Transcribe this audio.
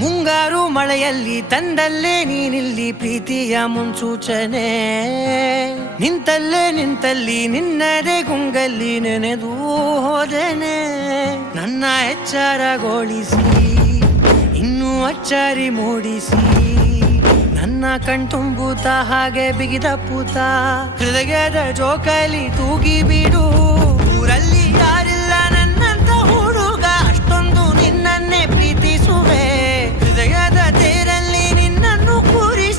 ಮುಂಗಾರು ಮಳೆಯಲ್ಲಿ ತಂದಲ್ಲೇ ನೀನಿಲ್ಲಿ ಪ್ರೀತಿಯ ಮುನ್ಸೂಚನೆ, ನಿಂತಲ್ಲಿ ನಿನ್ನದೇ ಗುಂಗಲ್ಲಿ ನೆನೆದು ಹೋದೆನೆ. ನನ್ನ ಎಚ್ಚರಗೊಳಿಸಿ ಇನ್ನೂ ಅಚ್ಚರಿ ಮೂಡಿಸಿ, ನನ್ನ ಕಣ್ತುಂಬುತ್ತ ಹಾಗೆ ಬಿಗಿದ ಪೂತ ಹೃದಯದ ಜೋಕಾಲಿ ತೂಗಿ ಬಿಡು.